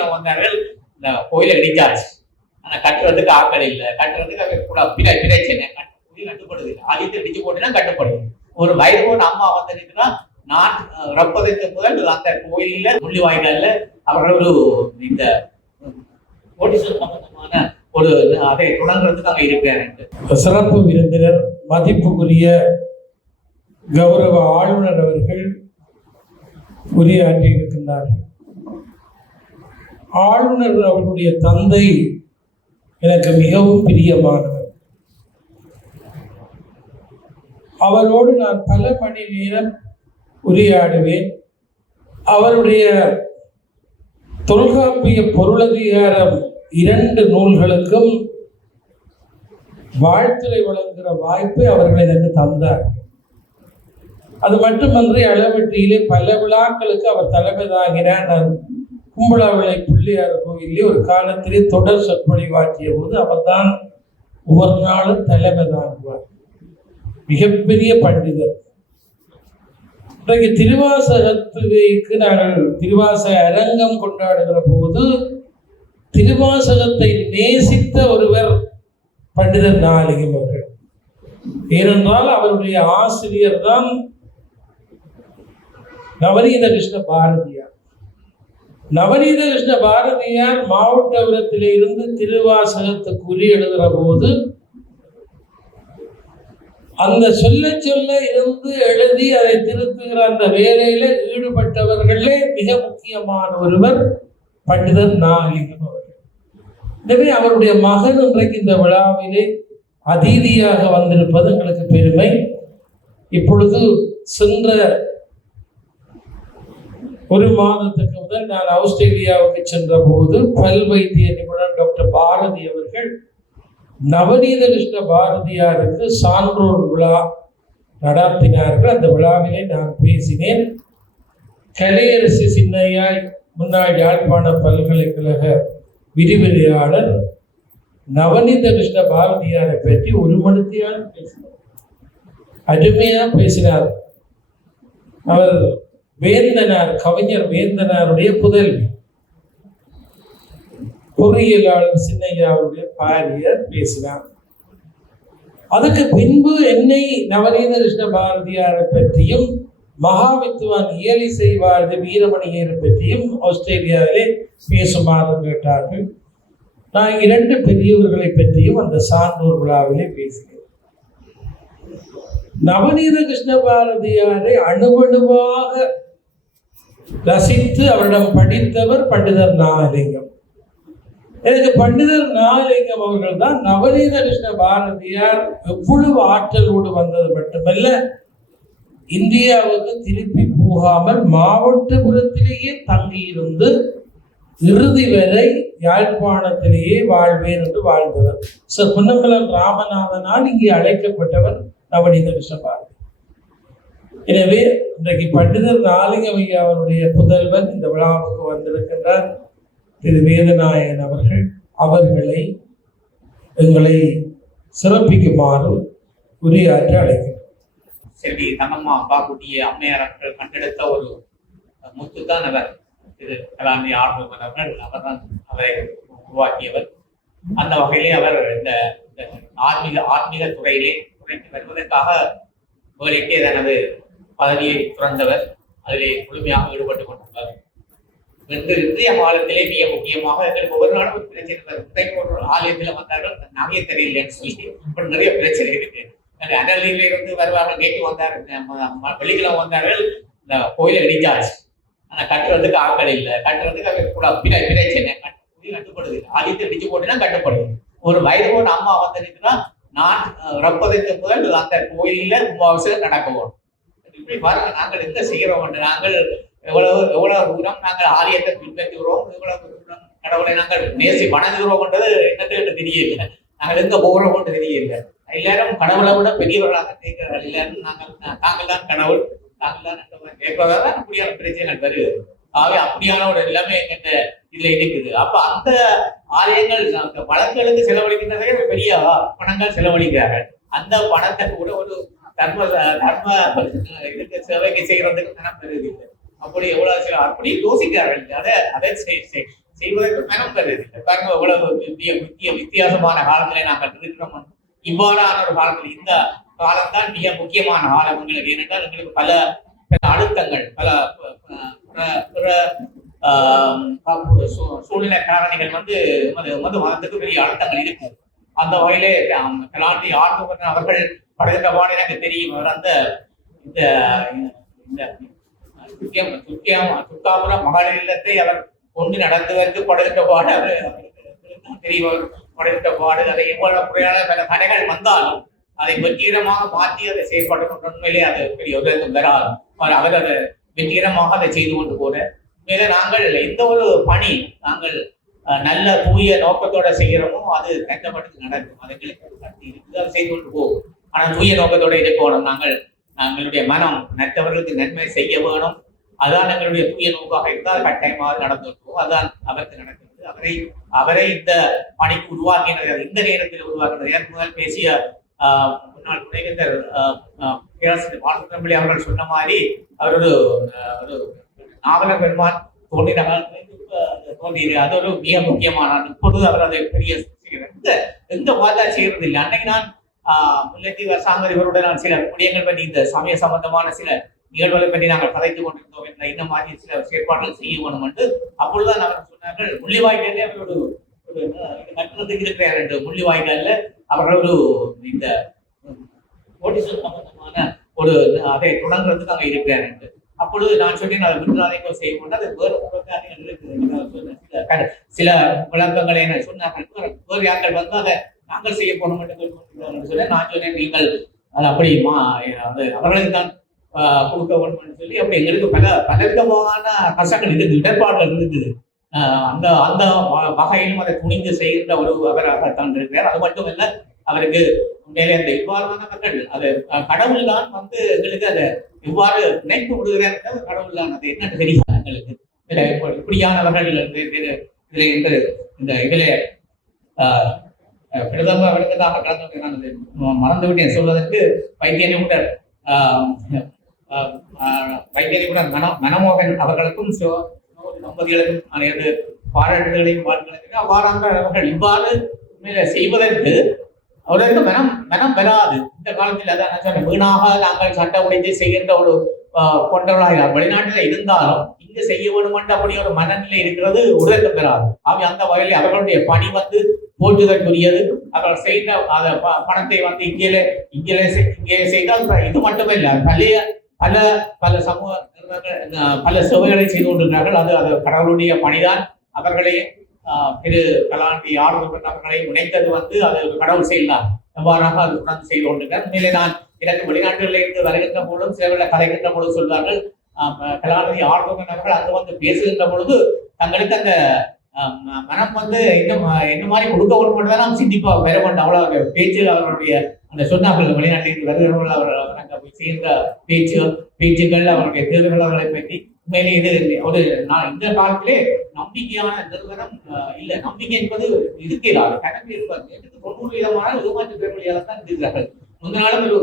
வெளிக்கிழமை வந்தார்கள். இந்த கோயிலை இடிச்சாச்சு ஆனா கட்டுறதுக்கு ஆக்கள் இல்லை. கட்டுறதுக்கு அங்க கூட பிற பிரச்சனை கட்டு- கோயில் கட்டுப்படுது. இல்லை இடிச்சு போட்டுனா கட்டுப்படுது. ஒரு வயது போன அம்மா வந்து நிற்கிறா நான் ரப்பதற்கு முதல் அந்த கோயில்ல முள்ளி வாய்க்கால்ல அவர்கள் ஒரு இந்த ஓட்டிசம் சம்பந்தமான ஒரு அதை தொடங்குறதுக்கு அங்கே இருக்கிறாங்க சிறப்பு விருந்தினர் மதிப்புக்குரிய கௌரவ ஆளுநர் அவர்கள் உரையாற்றி இருக்கின்றார்கள் ஆளுநர் அவருடைய தந்தை எனக்கு மிகவும் பிரியமானவர். அவரோடு நான் பல மணி நேரம் உரையாடுவேன். அவருடைய தொல்காப்பிய பொருளதிகாரம் இரண்டு நூல்களுக்கும் வாழ்த்துறை வழங்குகிற வாய்ப்பை அவர்கள் எனக்கு தந்தார். அது மட்டுமன்றி அளவெட்டியிலே பல விழாக்களுக்கு அவர் தலைமை நான் கும்பலாவிளை பிள்ளையார் கோயிலே ஒரு காலத்திலே தொடர் சொற்பொழிவாற்றிய போது அவர்தான் ஒவ்வொரு நாளும் தலைமை தாங்குவார். மிகப்பெரிய பண்டிதர். இன்றைக்கு திருவாசகத்துக்கு நாங்கள் திருவாசக அரங்கம் கொண்டாடுகிற போது திருவாசகத்தை நேசித்த ஒருவர் பண்டிதர் நாளிகம் அவர்கள். ஏனென்றால் அவருடைய ஆசிரியர் தான் நவநீத கிருஷ்ண பாரதியார். நவநீத கிருஷ்ண பாரதியார் மாவட்டபுரத்தில் இருந்து திருவாசகத்தை உரி எழுதுகிற போது அந்த சொல்ல சொல்ல இருந்து எழுதி அதை திருத்துகிற அந்த வேலையில ஈடுபட்டவர்களே மிக முக்கியமான ஒருவர் பண்டிதர் நாகலிங்கம் அவர்கள். எனவே அவருடைய மகன் இன்றைக்கு இந்த விழாவிலே அதிதியாக வந்திருப்பது எங்களுக்கு பெருமை. இப்பொழுது சென்ற ஒரு மாதத்துக்கு முதல் நான் ஆஸ்திரேலியாவுக்கு சென்ற போது பல் வைத்திய நிபுணர் டாக்டர் பாரதி அவர்கள் நவநீத கிருஷ்ண பாரதியாருக்கு சான்றோர் விழா நடாத்தினார்கள். அந்த விழாவிலே நான் பேசினேன். கலையரசு சின்னையாய் முன்னாள் யாழ்ப்பாண பல்கலைக்கழக விரிவுரையாளர் நவநீத கிருஷ்ண பாரதியாரை பற்றி ஒரு மணித்தியால் பேசினார். அருமையாக பேசினார். அவர் வேந்தனார் கவிஞர் வேந்தனாருடைய புதல்வி. பொறியியலாளர் சின்னையாவுடைய பாரியர் பேசினார். அதுக்கு பின்பு என்னை நவநீத கிருஷ்ண பாரதியாரை பற்றியும் மகாவித்துவான் இயலிசை வாழ்ந்த வீரமணியரை பற்றியும் ஆஸ்திரேலியாவிலே பேசுமாறு கேட்டார்கள். நான் இரண்டு பெரியவர்களை பற்றியும் அந்த சான்றோர் விழாவிலே பேசினேன். நவநீத கிருஷ்ண பாரதியாரை அணுவணுவாக ரசித்து அவரிடம் படித்தவர் பண்டிதர் நாகலிங்கம். எனக்கு பண்டிதர் நாகலிங்கம் அவர்கள் தான் நவநீத கிருஷ்ண பாரதியார் எவ்வளவு ஆற்றலோடு வந்தது மட்டுமல்ல இந்தியாவுக்கு திருப்பி போகாமல் மாவட்டபுரத்திலேயே தங்கியிருந்து இறுதி வரை யாழ்ப்பாணத்திலேயே வாழ்வேன் என்று வாழ்ந்தவர். சார் பொன்னம்பலம் ராமநாதனால் இங்கே அழைக்கப்பட்டவர் நவநீத கிருஷ்ண பாரதி. எனவே இன்றைக்கு பண்டிதர் நாலிங்கம் அவருடைய புதல்வன் இந்த விழாவுக்கு வந்திருக்கின்றார். திரு வேதநாயகன் அவர்கள் அவர்களை எங்களை சிறப்பிக்குமாறு உரையாற்ற அழைக்கிறேன் செல்வி தமம்மா அப்பா குட்டிய அம்மையார் அவர்கள் கண்டெடுத்த ஒரு முத்துதான் அவர். திரு கலாநிதி ஆர்வலர் அவர்கள் அவர்தான் அவரை உருவாக்கியவர். அந்த வகையிலே அவர் இந்த இந்த ஆன்மீக ஆன்மீக துறையிலே குறைந்து வருவதற்காக வேலைக்கே தனது பதவியை துறந்தவர் அதிலே முழுமையாக ஈடுபட்டுக் கொண்டுள்ளார் இன்று இன்றைய காலத்திலே மிக முக்கியமாக எங்களுக்கு ஒவ்வொரு நாளும் ஒரு பிரச்சனை வரும். இன்றைக்கு ஒரு ஆலயத்தில் வந்தார்கள். நகையை தெரியலன்னு சொல்லி நிறைய பிரச்சனை இருக்கு. அனலில இருந்து வருவார்கள் நேற்று வந்தார். ம- வெள்ளிக்கிழமை வந்தார்கள். இந்த கோயில் இடிச்சாச்சு ஆனா கட்டுறதுக்கு ஆக்கள் இல்லை. கட்டுறதுக்கு அவங்க கூட பிரச்சனை. கட்டு- கட்டுப்படுது. ஆலயத்தை இடிச்சு போட்டுனா கட்டுப்படுது. ஒரு வயது போன அம்மா வந்து நான் அஹ், முதல் அந்த கோயில்ல கும்பாபிஷேகம் நடக்கவும் இப்படி பாருங்க நாங்கள் என்ன செய்கிறோம் நாங்கள் எவ்வளவு எவ்வளவு தூரம் நாங்கள் ஆலயத்தை பின்பற்றுகிறோம் எவ்வளவு தூரம் கடவுளை நாங்கள் நேசி வணங்குகிறோம் என்னது என்று தெரியல நாங்கள் எங்க போகிறோம்னு தெரியல எல்லாரும் கடவுளை விட பெரியவர்களாக கேட்கிறார்கள் எல்லாரும் நாங்கள் தாங்கள் தான் கடவுள். தாங்கள் தான் கேட்பதால் அப்படியான பிரச்சனைகள் வருகிறது. ஆகவே அப்படியான ஒரு எல்லாமே எங்கிட்ட இதுல இருக்குது. அப்ப அந்த ஆலயங்கள் அந்த வளங்களுக்கு செலவழிக்கின்றதே பெரிய பணங்கள் செலவழிக்கிறார்கள். அந்த பணத்தை கூட ஒரு தர்ம தர்ம இதுக்கு சேவைக்கு செய்யறதுக்கு மனம் பெறுவதில்லை அப்படி எவ்வளவு செய்யும் அப்படி யோசிக்கிறார்கள். அதை அதை செய்- செய்வதற்கு மனம் வருது பாருங்க எவ்வளவு முக்கிய வித்தியாசமான காலத்துல நாங்கள் இருக்கிறோம். இவ்வாறான ஒரு காலத்தில் இந்த காலம்தான் மிக முக்கியமான காலம் எங்களுக்கு. ஏனென்றால் எங்களுக்கு பல பல அழுத்தங்கள் பல சூழ்நிலை காரணிகள் வந்து மது மது மதத்துக்கு பெரிய அழுத்தங்கள் இருக்கு. அந்த வகையிலே ஆம், கலாநிதி அவர்கள் படுகின்ற எனக்கு தெரியும். அவர் அந்த இந்த இந்த துக்காபுரம் மகளிர் இல்லத்தை அவர் கொண்டு நடந்து படுகின்ற பாடு அவர் அவருக்கு தான் தெரியும். அவர் பாடு அதை எவ்வளவு முறையான பல தடைகள் வந்தாலும் அதை வெற்றிகரமாக மாற்றி அதை செயல்பட்டு உண்மையிலே அது பெரிய உதவி வராது அவர் அவர் அதை வெற்றிகரமாக அதை செய்து கொண்டு போற மேலே நாங்கள் எந்த ஒரு பணி நாங்கள் நல்ல தூய நோக்கத்தோட செய்கிறோமோ அது கண்டப்பட்டு நடக்கும். அது இருக்குது அதை செய்து கொண்டு போகும். ஆனால் தூய நோக்கத்தோட இருக்கணும் நாங்கள் எங்களுடைய மனம் மற்றவர்களுக்கு நன்மை செய்ய வேணும். அதான் எங்களுடைய தூய நோக்காக இருந்தால் கட்டாயமாக நடந்து இருக்கும் அதான் அவருக்கு நடக்கிறது. அவரை அவரை இந்த பணிக்கு உருவாக்கினர் இந்த நேரத்தில் உருவாக்கினர். ஏன் முதல் பேசிய ஆஹ், முன்னாள் துணைவேந்தர் பேராசிரியர் வாழ்த்துத்தம்பி அவர்கள் சொன்ன மாதிரி அவர் ஒரு ஒரு நாவல பெருமான் தோன்றின காலத்துல தோன்றியது. அது ஒரு மிக முக்கியமான இப்பொழுது அவர் அதை பெரிய செய்கிறார். இந்த எந்த வாதா செய்யறது இல்லை அன்னைக்கு நான் ஆஹ், முல்லைத்தீவு அரசாங்க நான் சில விடயங்கள் பற்றி இந்த சமய சம்பந்தமான சில நிகழ்வுகளை பற்றி நாங்கள் கதைத்துக் கொண்டிருந்தோம் என்ற இந்த மாதிரி சில செயற்பாடுகள் செய்ய வேணும் என்று அப்பொழுதுதான் அவர் சொன்னார்கள். முள்ளிவாய்க்காலே அவர் ஒரு கட்டுறதுக்கு இருக்கிறார் என்று. முள்ளிவாய்க்கால்ல அவர்கள் ஒரு இந்த ஓட்டிசம் சம்பந்தமான ஒரு அதை தொடங்குறதுக்கு அங்கே இருக்கிறார் என்று. அப்பொழுது நான் சொன்னேன் அதை விருதாதைகள் செய்ய மாட்டேன் அது வேறு புறக்காரியங்கள் இருக்குது. சில விளக்கங்களை என்ன சொன்னார்கள். வேறு- யாக்கள் வந்து அதை நாங்கள் செய்ய போனோம் என்று சொல்லி நான் சொன்னேன் நீங்கள் அது அப்படி மா அது அவர்களுக்கு தான் கொடுக்க வேண்டும் சொல்லி அப்படி எங்களுக்கு பல பலவிதமான கஷ்டங்கள் இருக்குது இடர்பாடுகள் இருக்குது அந்த அந்த வகையிலும் அதை துணிந்து செய்கின்ற ஒரு அவராகத்தான் இருக்கிறார். அது மட்டும் இல்லை அவருக்கு உண்மையிலே அந்த இவ்வாறானவர்கள் அது கடவுள் தான் வந்து எங்களுக்கு அதை இவ்வாறு நினைத்து விடுகிறார் கடவுள் தான் அது. என்னன்னு தெரியாது எங்களுக்கு? இதுல இப்படியானவர்கள் இந்த- இதுல இந்த இந்த இதுல ஆஹ், பிரதம அவர்களுக்காக கடந்து நான் அதை மறந்து விட்டேன் சொல்வதற்கு வைத்தியனை வைத்தியனியுடன் மனமோகன் அவர்களுக்கும் தம்பதிகளுக்கும் அனைத்து பாராட்டுகளையும் பாராட்டுதலையும் அவ்வாறாக அவர்கள் இவ்வாறு செய்வதற்கு அவருக்கு மனம் மனம் வராது. இந்த காலத்தில் அதான் சொன்னேன் வீணாக நாங்கள் சட்ட உடைத்து செய்கின்ற ஒரு கொண்டவர்களாக வெளிநாட்டில் இருந்தாலும் இங்கு செய்ய வேண்டும் என்று அப்படி ஒரு மனநிலை இருக்கிறது உடலுக்கு பெறாது ஆகவே அந்த வகையில் அவர்களுடைய பணி வந்து போற்றுதற்குரியது. அவர்கள் செய்த அந்த ப- பணத்தை வந்து இங்கே இங்கே இங்கே செய்தால் இது மட்டுமே இல்லை பழைய பல பல சமூக பல சேவைகளை செய்து கொண்டிருக்கிறார்கள். அது அது கடவுளுடைய பணிதான். அவர்களையும் திரு கலாநிதி ஆர்வம் நபர்களை முனைத்தது வந்து அது கடவுள் செய்யலாம் எவ்வாறாக அது உணர்ந்து செய்து கொண்டிருக்கிறார் உண்மையிலே நான் எனக்கு வெளிநாட்டுகளில் இருந்து வருகின்ற பொழுதும் சிலவர்களை கலைகின்ற பொழுது சொல்வார்கள். ஆஹ், கலாநிதி ஆர்வம் அவர்கள் அங்கு வந்து பேசுகின்ற பொழுது தங்களுக்கு அந்த மனம் வந்து இன்னும் என்ன மாதிரி கொடுக்க வேண்டும் மட்டும் தான் சிந்திப்பா பெற வேண்டும் அவ்வளவு பேச்சு அவருடைய அந்த சொன்னார்கள். வெளிநாட்டிலிருந்து வருகிறவர்கள் அவர் நாங்கள் போய் சேர்ந்த பேச்சு பேச்சுகள் அவருடைய தேர்தல்கள் அவர்களை பற்றி. உண்மையிலே இது ஒரு நான் இந்த காலத்திலே நம்பிக்கையான நிறுவனம் இல்ல. நம்பிக்கை என்பது இருக்கிறார் கடமை இருப்பார் தொண்ணூறு விதமான ஏமாற்று பேர்வழியாக தான் இருக்கிறார்கள் முந்த நாளும் ஒரு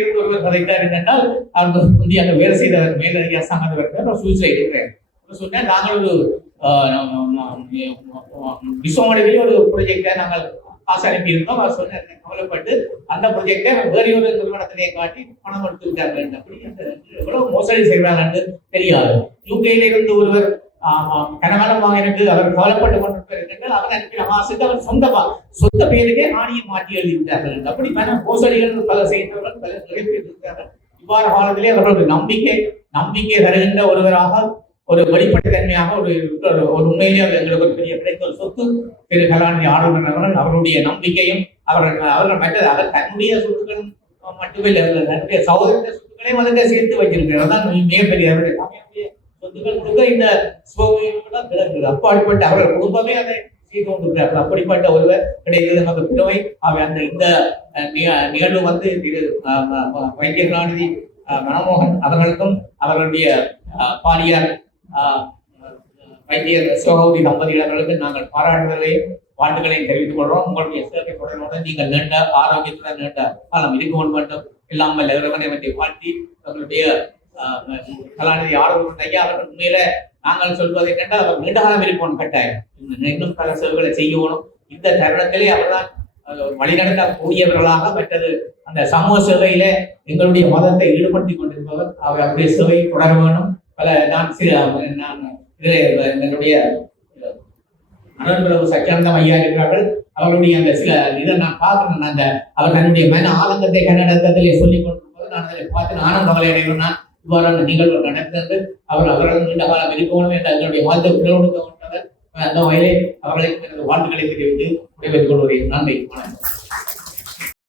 இருந்து ஒருவர் கதைத்தார் என்னென்றால் அந்த முந்தைய வேலை செய்தவர் மேலதிக அரசாங்கம் இருக்கிறார் சுவிஸ்ல இருக்கிறேன் சொன்னேன் நாங்கள் ஒரு விஸ்வமடைவிலே ஒரு ப்ரொஜெக்டை நாங்கள் காசு அனுப்பி இருந்தோம் அவர் சொன்ன கவலைப்பட்டு அந்த ப்ரொஜெக்டை வேறு ஒரு நிறுவனத்திலே காட்டி பணம் எடுத்துருக்காங்க அப்படி அந்த எவ்வளவு மோசடி செய்கிறாங்கன்னு தெரியாது. யூகேல இருந்து ஒருவர் கனகாலமாக எனக்கு. அவர் கவலைப்பட்டு கொண்டிருப்பார் அவர் அனுப்பின மாசுக்கு அவர் சொந்தமா சொந்த பேருக்கே ஆணியை மாற்றி எழுதிவிட்டார்கள் அப்படி பல மோசடிகள் பல செய்தவர்கள் பல நிறைவேற்றியிருக்கிறார்கள் இவ்வாறு காலத்திலே அவர்களுடைய நம்பிக்கை நம்பிக்கை தருகின்ற ஒருவராக ஒரு வெளிப்படைத்தன்மையாக ஒரு ஒரு ஒரு உண்மையிலே எங்களுக்கு ஒரு பெரிய கிடைத்த ஒரு சொத்து. திரு கலாநிதி ஆளுநர் அவர்கள் அவருடைய நம்பிக்கையும் அவர்கள் அவர்கள் மற்றது அவர் தன்னுடைய சொத்துக்கள் மட்டுமே அவர்கள் தன்னுடைய சகோதரனுடைய சொத்துக்களையும் அதில் சேர்த்து வச்சிருக்கிறார் தான் மிகப்பெரிய அவருடைய தமையனுடைய சொத்துக்கள் கொடுக்க இந்த சுகவீனம் விளக்குது அப்பாற்பட்ட அவர்கள் குடும்பமே அதை செய்து கொண்டிருக்கிறார்கள். அப்படிப்பட்ட ஒருவர் கிடைக்கிறது நமக்கு பிறவை அவை அந்த இந்த நிகழ்வு வந்து திரு வைத்திய கலாநிதி மனமோகன் அவர்களுக்கும் அவர்களுடைய பாலியார் அஹ், வைத்தியர் சிவகௌரி தம்பதிகள் நாங்கள் பாராட்டுதலையும் வாழ்த்துக்களையும் தெரிவித்துக் கொள்கிறோம். உங்களுடைய சேவை தொடர்புடன் நீங்கள் நீண்ட ஆரோக்கியத்துடன் நீண்ட காலம் இருக்க வேண்டும். இல்லாமல் இறைவனை வாழ்த்தி அவர்களுடைய கலாநிதி ஆரோக்கியம் ஐயா அவர்கள் உண்மையில நாங்கள் சொல்வதை கண்டால் அவர் நீண்டகாலம் இருப்போம் கட்டாயம். இன்னும் பல சேவைகளை செய்யணும். இந்த தருணத்திலே அவர்தான் அஹ், ஒரு வழிநடத்த கூடியவர்களாக மற்றது அந்த சமூக சேவையில எங்களுடைய மதத்தை ஈடுபடுத்தி கொண்டிருப்பவர். அவர் அப்படியே சேவை தொடர வேணும் பல நான் சில நான் இதில் என்னுடைய அனந்தளவு சச்சியானந்தம் ஐயா இருக்கிறார்கள். அவர்களுடைய அந்த சில இதை நான் பார்க்கணும். அந்த அவர் தன்னுடைய மன ஆனந்தத்தை கன்னடத்திலே சொல்லிக் கொண்டிருப்பது நான் அதை பார்த்து நானும் கவலை அடைவேன் நான் இவ்வாறான நிகழ்வு நடந்தது. அவர் அவர்கள் நீண்ட காலம் இருக்கணும் என்று அதனுடைய வாழ்த்தை கொடுக்க அந்த வகையிலே அவர்களுக்கு எனது வாழ்த்துக்களை தெரிவித்து விடைபெற்றுக் கொள்வதை நன்றி. வணக்கம்.